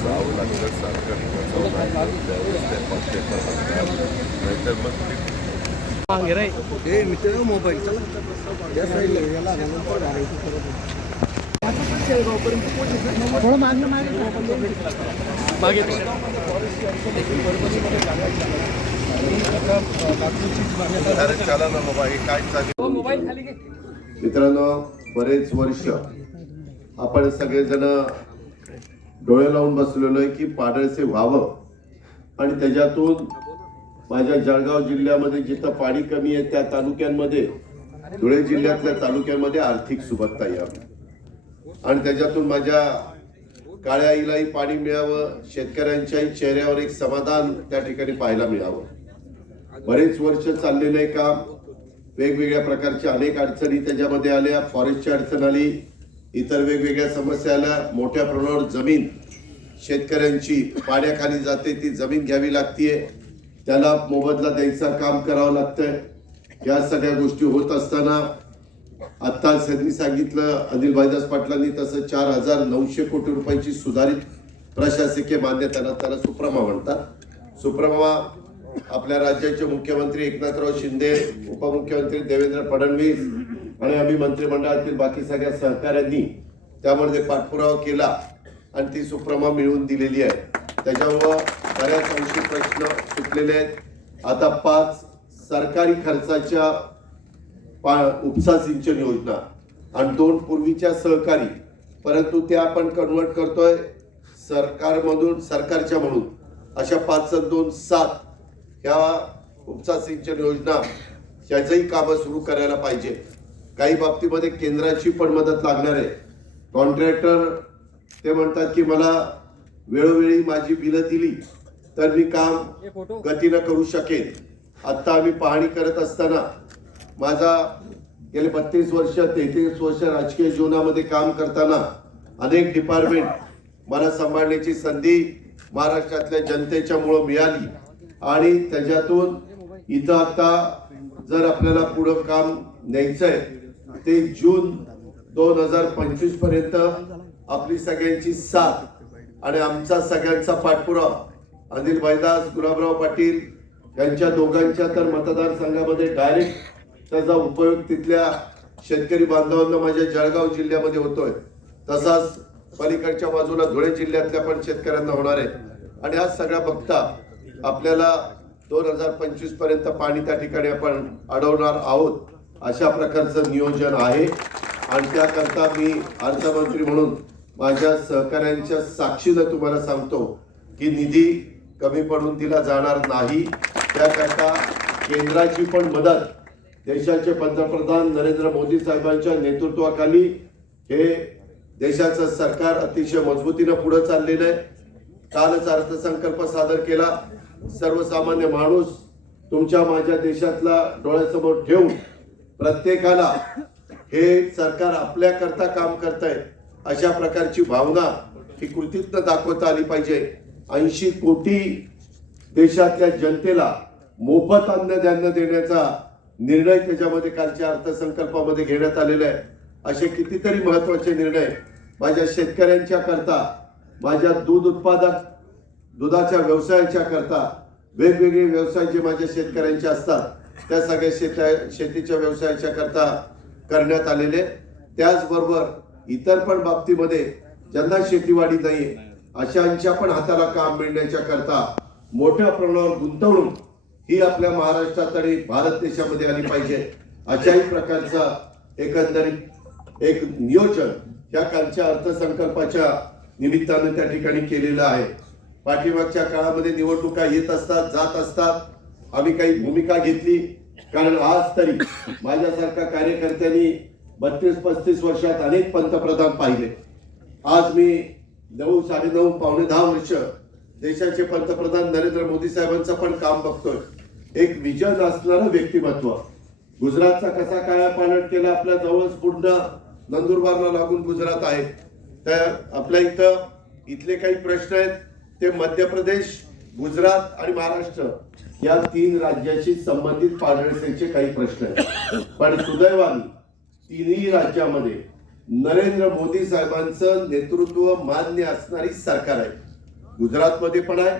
जावं लागतं सारखं जाऊन राहिलं त्यावेळेस ते पेपर लागतात नाहीतर मग ते मित्र मोबाईल चला या साईडला याला थोडं मागणं मागे अरे चला ना बाबा हे काय चालेल. मित्रांनो, बरेच वर्ष आपण सगळेजण डोळे लावून बसलेलो आहे की पाडळसे व्हावं आणि त्याच्यातून माझ्या जळगाव जिल्ह्यामध्ये जिथं पाणी कमी आहे त्या तालुक्यांमध्ये, धुळे जिल्ह्यातल्या तालुक्यांमध्ये आर्थिक सुबत्ता यावी आणि त्याच्यातून माझ्या काळ्या आईलाही पाणी मिळावं, शेतकऱ्यांच्याही चेहऱ्यावर एक समाधान त्या ठिकाणी पाहायला मिळावं. बरेच वर्ष चाललेलं आहे काम. वेगवेगळ्या प्रकारच्या अनेक अडचणी त्याच्यामध्ये आल्या. फॉरेस्टची अडचण आली, इतर वेगवेगळ्या समस्या आल्या. मोठ्या प्रमाणावर जमीन शेतकऱ्यांची पाण्याखाली जाते, ती जमीन घ्यावी लागतीये, त्याला मोबदला द्यायचं काम करावं लागतंय. या सगळ्या गोष्टी होत असताना आता त्यांनी सांगितलं, अनिल भाईदास पाटलांनी, तसं 4,900 कोटी रुपयाची सुधारित प्रशासकीय मान्यता, त्याला सुप्रमा म्हणतात. सुप्रमा आपल्या राज्याचे मुख्यमंत्री एकनाथराव शिंदे, उपमुख्यमंत्री देवेंद्र फडणवीस आणि आम्ही मंत्रिमंडळातील बाकी सगळ्या सहकाऱ्यांनी त्यामध्ये पाठपुरावा केला आणि ती सुप्रमा मिळवून दिलेली आहे. त्याच्यामुळं बऱ्याच अंशी प्रश्न सुटलेले आहेत. आता 5 सरकारी खर्चाच्या उपसा सिंचन योजना आणि 2 पूर्वीच्या सहकारी, परंतु त्या आपण कन्वर्ट करतोय सरकारमधून सरकारच्या म्हणून, अशा 5 आणि 2 7 ह्या उपसा सिंचन योजना याचंही कामं सुरू करायला पाहिजे. काही बाबतीमध्ये केंद्राची पण मदत लागणार आहे. कॉन्ट्रॅक्टर ते म्हणतात की मला वेळोवेळी माझी बिलं दिली तर मी काम गतीनं करू शकेन. आत्ता आम्ही पाहणी करत असताना माझा गेले 32 वर्ष 33 वर्ष राजकीय जीवनामध्ये काम करताना अनेक डिपार्टमेंट मला सांभाळण्याची संधी महाराष्ट्रातल्या जनतेच्या मुळे मिळाली आणि त्याच्यातून इथं आता जर आपल्याला पुढं काम न्यायचंय ते जून 2025 पर्यंत आपली सगळ्यांची साथ आणि आमचा सगळ्यांचा पाठपुरावा, अनिल भाईदास, गुलाबराव पाटील यांच्या दोघांच्या तर मतदारसंघामध्ये डायरेक्ट त्याचा उपयोग तिथल्या शेतकरी बांधवांना माझ्या जळगाव जिल्ह्यामध्ये होतोय, तसाच पलीकडच्या बाजूला धुळे जिल्ह्यातल्या पण शेतकऱ्यांना होणार आहे. आणि हा सगळा बघता आपल्याला 2025 पर्यंत पाणी त्या ठिकाणी आपण अडवणार आहोत, अशा प्रकारचं नियोजन आहे. आणि त्याकरता मी अर्थमंत्री म्हणून माझ्या सहकाऱ्यांच्या साक्षीनं तुम्हाला सांगतो की निधी कमी पडून दिला जाणार नाही. त्याकरता केंद्राची पण मदत, देशाचे पंतप्रधान नरेंद्र मोदी साहेबांच्या नेतृत्वाखाली हे देशाचं सरकार अतिशय मजबूतीनं पुढे चाललेलं आहे. कालच अर्थसंकल्प सादर केला. सर्वसामान्य माणूस तुमच्या माझ्या देशातला डोळ्यासमोर ठेवून प्रत्येकाला हे सरकार आपल्या करता काम करतंय अशा प्रकारची भावना ही कृतीतनं दाखवता आली पाहिजे. 80 कोटी देशातल्या जनतेला मोफत अन्नधान्य देण्याचा निर्णय त्याच्यामध्ये कालच्या अर्थसंकल्पामध्ये घेण्यात आलेला आहे. असे कितीतरी महत्वाचे निर्णय माझ्या शेतकऱ्यांच्या करता, माझ्या दूध उत्पादक दुधाच्या व्यवसायाच्या करता, वेगवेगळे व्यवसाय जे माझ्या शेतकऱ्यांचे असतात त्या सगळ्या शेतीच्या व्यवसायाच्या करता करण्यात आलेले. त्याचबरोबर इतर पण बाबतीमध्ये ज्यांना शेतीवाडी नाही अशांच्या पण हाताला काम मिळण्याच्या करता मोठ्या प्रमाणावर गुंतवणूक ही आपल्या महाराष्ट्रात आणि भारत देशामध्ये आली पाहिजे. अशाही प्रकारचा एकंदरीत एक नियोजन या कालच्या अर्थसंकल्पाच्या निमित्तानं त्या ठिकाणी केलेलं आहे. पाठीमागच्या काळामध्ये निवडणुका येत असतात, जात असतात. आम्ही काही भूमिका घेतली, कारण आज तरी माझ्यासारख्या कार्यकर्त्यांनी 32-35 वर्षात अनेक पंतप्रधान पाहिले. आज मी 9, 9.5, पावणे 10 वर्ष देशाचे पंतप्रधान नरेंद्र मोदी साहेबांचं पण काम बघतोय. एक विजन असणारं व्यक्तिमत्व. गुजरातचा कसा काळा पालट केला, आपल्या जवळच पूर्ण नंदुरबारला लागून गुजरात आहे. तर आपल्या इथले काही प्रश्न आहेत ते मध्य प्रदेश, गुजरात आणि महाराष्ट्र या 3 राज्याशी संबंधित पाडळसेचे काही प्रश्न आहेत. पण सुदैवाने तिन्ही राज्यामध्ये नरेंद्र मोदी साहेबांचं नेतृत्व मान्य असणारी सरकार आहे. गुजरातमध्ये पण आहे,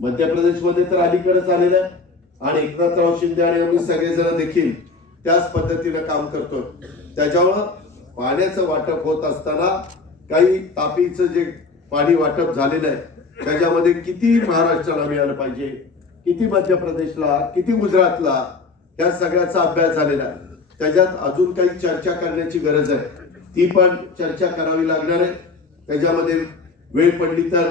मध्य प्रदेशमध्ये तर अलीकडेच आलेलं आहे आणि एकनाथराव शिंदे आणि आम्ही सगळेजण देखील त्याच पद्धतीनं काम करतो. त्याच्यामुळं पाण्याचं वाटप होत असताना काही तापीचं जे पाणी वाटप झालेलं आहे त्याच्यामध्ये किती महाराष्ट्राला मिळालं पाहिजे, किती मध्य प्रदेशला, किती गुजरातला, या सगळ्याचा अभ्यास झालेला आहे. त्याच्यात अजून काही चर्चा करण्याची गरज आहे, ती पण चर्चा करावी लागणार आहे. त्याच्यामध्ये वेळ पडली तर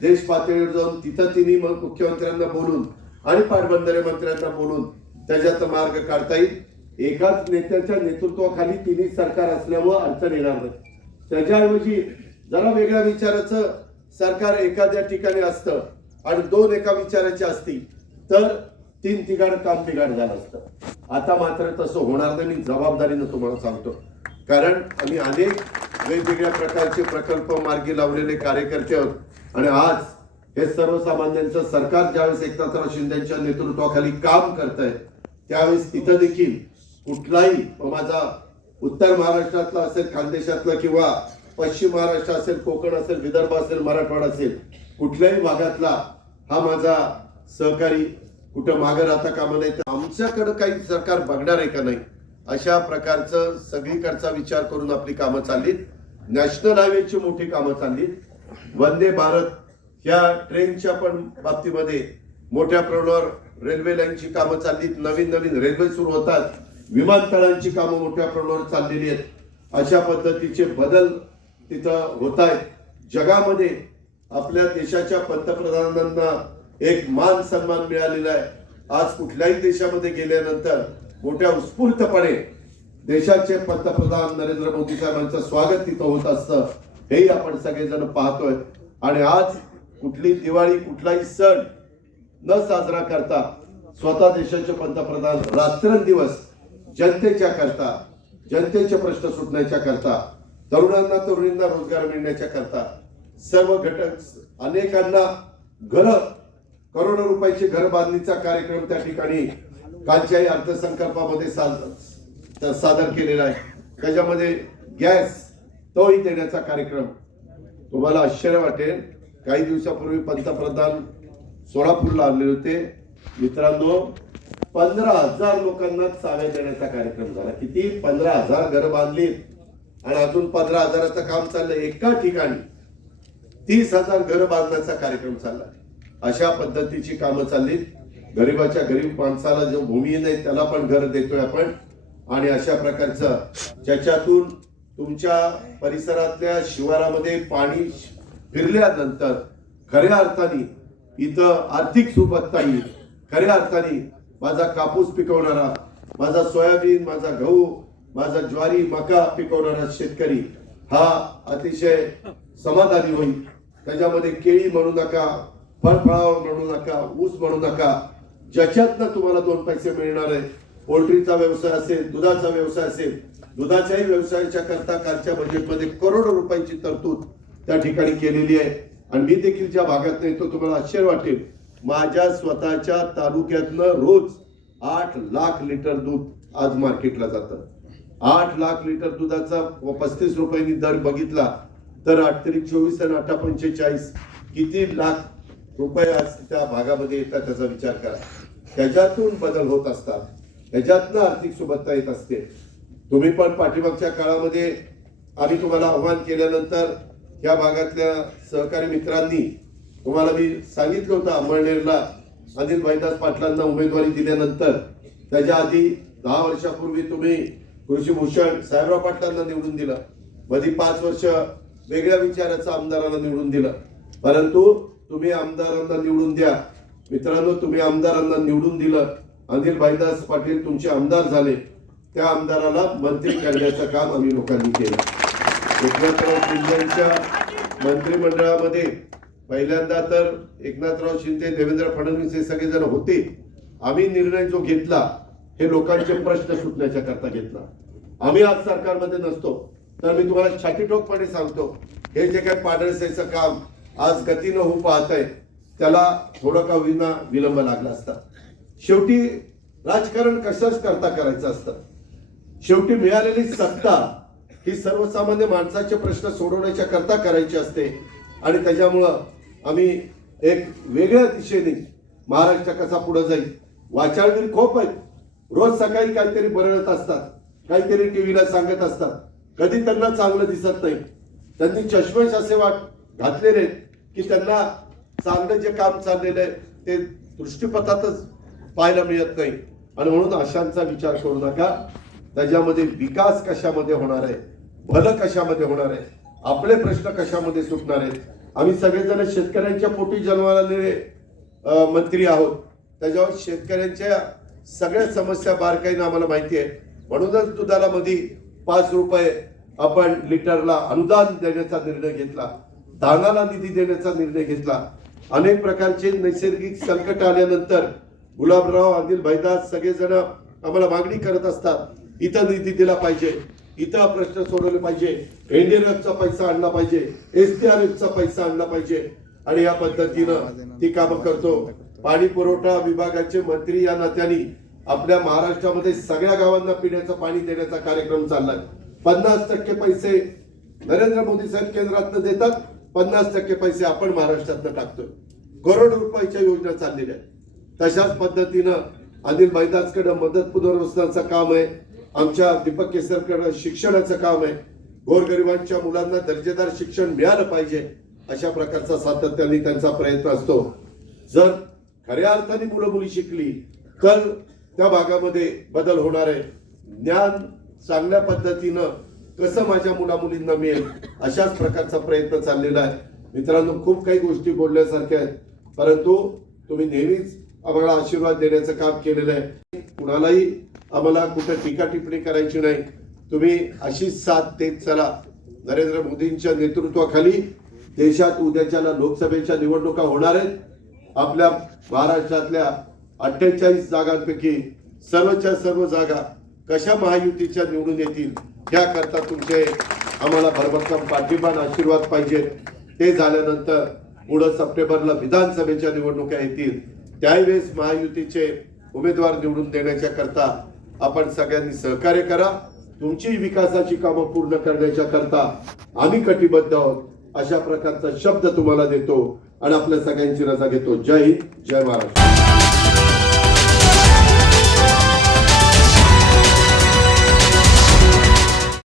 देश पातळीवर जाऊन तिथं तिन्ही मग मुख्यमंत्र्यांना बोलून आणि पाटबंधारे मंत्र्यांना बोलून त्याच्यात मार्ग काढता येईल. एकाच नेत्याच्या नेतृत्वाखाली तिन्ही सरकार असल्यामुळे अडचण येणार नाही. त्याच्याऐवजी जरा वेगळ्या विचाराचं सरकार एखाद्या ठिकाणी असतं आणि दोन एका विचाराचे असतील तर तीन ठिकाण काम बिघाड झालं असतं. आता मात्र तसं होणार नाही, मी जबाबदारीनं तुम्हाला सांगतो. कारण आम्ही अनेक वेगवेगळ्या प्रकारचे प्रकल्प मार्गी लावलेले कार्यकर्ते आहोत आणि आज हे सर्वसामान्यांचं सरकार ज्यावेळेस एकनाथराव शिंदेच्या नेतृत्वाखाली काम करत आहे त्यावेळेस तिथं देखील कुठलाही माझा उत्तर महाराष्ट्रातला असेल, खानदेशातला किंवा पश्चिम महाराष्ट्र असेल, कोकण असेल, विदर्भ असेल, मराठवाडा असेल, कुठल्याही भागातला हा माझा सहकारी कुठं मागे राहता कामा नाही. तर आमच्याकडे काही सरकार बघणार आहे का नाही अशा प्रकारचं सगळीकडचा विचार करून आपली कामं चाललीत. नॅशनल हायवेची मोठी कामं चाललीत. वंदे भारत ह्या ट्रेनच्या पण बाबतीमध्ये मोठ्या प्रमाणावर रेल्वे लाईनची कामं चाललीत. नवीन नवीन रेल्वे सुरू होतात, विमानतळांची कामं मोठ्या प्रमाणावर चाललेली आहेत. अशा पद्धतीचे बदल तिथं होत आहेत. जगामध्ये आपल्या देशाच्या पंतप्रधानांना एक मान सन्मान मिळालेला आहे. आज कुठल्याही देशामध्ये गेल्यानंतर मोठ्या उत्स्फूर्तपणे देशाचे पंतप्रधान नरेंद्र मोदी साहेबांचं स्वागत तिथं होत असतं, हेही आपण सगळेजण पाहतोय. आणि आज कुठली दिवाळी, कुठलाही सण न साजरा करता स्वतः देशाचे पंतप्रधान रात्रंदिवस जनतेच्या करता, जनतेचे प्रश्न सुटण्याच्या करता, तरुणांना तरुणींना रोजगार मिळण्याच्या करता सर्व घटक अनेकांना घर, करोडो रुपयाची घर बांधणीचा कार्यक्रम त्या ठिकाणी कालच्याही अर्थसंकल्पामध्ये सादर केलेला आहे. त्याच्यामध्ये गॅस तोही देण्याचा कार्यक्रम. तुम्हाला आश्चर्य वाटेल, काही दिवसापूर्वी पंतप्रधान सोलापूरला आले होते. मित्रांनो, 15,000 लोकांना चाव्या देण्याचा कार्यक्रम झाला. किती? 15,000 घर बांधली आणि अजून 15,000चं काम चाललंय. एका ठिकाणी 30,000 घर बांधण्याचा कार्यक्रम चाललाय. अशा पद्धतीची कामं चालली. गरीबाच्या गरीब माणसाला जो भूमिहीन आहे त्याला पण घर देतोय आपण. आणि अशा प्रकारचं ज्याच्यातून तुमच्या परिसरातल्या शिवारामध्ये पाणी फिरल्यानंतर खऱ्या अर्थाने इथं आर्थिक सुबत्ता येईल. खऱ्या अर्थाने माझा कापूस पिकवणारा, माझा सोयाबीन, माझा गहू, माझा ज्वारी, मका पिकवणारा शेतकरी हा अतिशय समाधानी होईल. त्याच्यामध्ये केळी म्हणू नका, फळफळावळ म्हणू नका, ऊस म्हणू नका, ज्याच्यातनं तुम्हाला 2 पैसे मिळणार आहे. पोल्ट्रीचा व्यवसाय असेल, दुधाचा व्यवसाय असेल, दुधाच्याही व्यवसायाच्या करता कालच्या बजेटमध्ये करोडो रुपयाची तरतूद त्या ठिकाणी केलेली आहे. आणि मी देखील ज्या भागात नाही तो तुम्हाला आश्चर्य वाटेल, माझ्या स्वतःच्या तालुक्यातनं रोज 8 लाख लिटर दूध आज मार्केटला जातं. 8 लाख लिटर दुधाचा 35 रुपयांनी दर बघितला तर 8 तरी 24 आणि 8 45 किती लाख रुपये आज त्या भागामध्ये येतात त्याचा विचार करा. त्याच्यातून बदल होत असतात, त्याच्यातनं आर्थिक सुबत्ता येत असते. तुम्ही पण पाठीमागच्या काळामध्ये आम्ही तुम्हाला आव्हान केल्यानंतर या भागातल्या सहकारी मित्रांनी तुम्हाला मी सांगितलं होतं, अंमळनेरला अनिल भाईदास पाटलांना उमेदवारी दिल्यानंतर त्याच्या आधी 10 वर्षापूर्वी तुम्ही कृषीभूषण साहेबराव पाटलांना निवडून दिलं. मध्ये 5 वर्ष वेगळ्या विचाराचं आमदारांना निवडून दिलं. परंतु तुम्ही आमदारांना निवडून द्या मित्रांनो, तुम्ही आमदारांना निवडून दिलं, अनिल भाईदास पाटील तुमचे आमदार झाले. त्या आमदाराला मंत्री करण्याचं काम आम्ही लोकांनी केलं. एकनाथराव शिंदेच्या मंत्रिमंडळामध्ये पहिल्यांदा तर एकनाथराव शिंदे, देवेंद्र फडणवीस हे सगळेजण होते. आम्ही निर्णय जो घेतला हे लोकांचे प्रश्न सुटण्याच्या करता घेतला. आम्ही आज सरकारमध्ये नसतो तर मी तुम्हाला छातीठोकपणे सांगतो, हे जे काही पाडळसेचं काम आज गतीनं होऊ पाहत आहे त्याला थोडं का विना विलंब लागला असता. शेवटी राजकारण कशाच करता करायचं असतं. शेवटी मिळालेली सत्ता ही सर्वसामान्य माणसाचे प्रश्न सोडवण्याच्या करता करायची असते. आणि त्याच्यामुळं आम्ही एक वेगळ्या दिशेने महाराष्ट्र कसा पुढे जाईल. वाचाळवीर खूप आहेत, रोज सकाळी काहीतरी बरळत असतात, काहीतरी टीव्हीला सांगत असतात. कधी त्यांना चांगलं दिसत नाही. त्यांनी चष्मेश असे घातलेले आहेत की त्यांना चांगलं जे काम चाललेलं आहे ते दृष्टीपथातच पाहायला मिळत नाही. आणि म्हणून अशांचा विचार करू नका. त्याच्यामध्ये विकास कशामध्ये होणार आहे, भलं कशामध्ये होणार आहे, आपले प्रश्न कशामध्ये सुटणार आहेत. आम्ही सगळेजण शेतकऱ्यांच्या पोटी जन्माला आलेले मंत्री आहोत. त्याच्यावर शेतकऱ्यांच्या सगळ्या समस्या बारकाईने आम्हाला माहिती आहे. म्हणूनच दुधाला मध्ये 5 रुपये आपण लिटरला अनुदान देण्याचा निर्णय घेतला, धानाला निधी देण्याचा निर्णय घेतला. अनेक प्रकारचे नैसर्गिक संकट आल्यानंतर गुलाबराव, अनिल भाईदास सगळेजण आम्हाला मागणी करत असतात, इथं निधी दिला पाहिजे, इथं प्रश्न सोडवले पाहिजे, एनडीआरएफचा पैसा आणला पाहिजे, एसडीआरएफचा पैसा आणला पाहिजे. आणि या पद्धतीनं ती कामं करतो. पाणी पुरवठा विभागाचे मंत्री या नात्याने आपल्या महाराष्ट्रामध्ये सगळ्या गावांना पिण्याचं पाणी देण्याचा कार्यक्रम चाललाय. 50% पैसे नरेंद्र मोदी साहेब केंद्रातनं देतात, 50% पैसे आपण महाराष्ट्रातनं टाकतोय. करोड रुपयाच्या योजना चाललेल्या आहेत. तशाच पद्धतीनं अनिल भाईदासकडे मदत पुनर्वसनाचं काम आहे, आमच्या दीपक केसरकडे शिक्षणाचं काम आहे. गोरगरिबांच्या मुलांना दर्जेदार शिक्षण मिळालं पाहिजे अशा प्रकारचा सातत्याने त्यांचा प्रयत्न असतो. जर खऱ्या अर्थाने मुलं मुली शिकली तर त्या भागामध्ये बदल होणार आहे. ज्ञान चांगल्या पद्धतीनं कसं माझ्या मुला मुलींना मिळेल अशाच प्रकारचा प्रयत्न चाललेला आहे. मित्रांनो, खूप काही गोष्टी बोलण्यासारख्या आहेत, परंतु तुम्ही नेहमीच आम्हाला आशीर्वाद देण्याचं काम केलेलं आहे. कुणालाही आम्हाला कुठे टीका टिप्पणी करायची नाही. तुम्ही अशीच साथ देत चला. नरेंद्र मोदींच्या नेतृत्वाखाली देशात उद्याच्याला लोकसभेच्या निवडणुका होणार आहेत. आपल्या महाराष्ट्रातल्या 48 जागांपैकी सर्वच्या सर्व जागा कशा महायुतीच्या निवडून येतील याकरता तुमचे आम्हाला भरभक्कम पाठिंबा आणि आशीर्वाद पाहिजे. ते झाल्यानंतर पुढे सप्टेंबरला विधानसभेच्या निवडणुका येतील. त्यावेळेस महायुतीचे उमेदवार निवडून देण्याच्या करता आपण सगळ्यांनी सहकार्य करा. तुमची विकासाची कामं पूर्ण करण्याच्या करता आम्ही कटिबद्ध आहोत अशा प्रकारचा शब्द तुम्हाला देतो आणि आपल्या सगळ्यांची रजा घेतो. जय हिंद, जय महाराष्ट्र.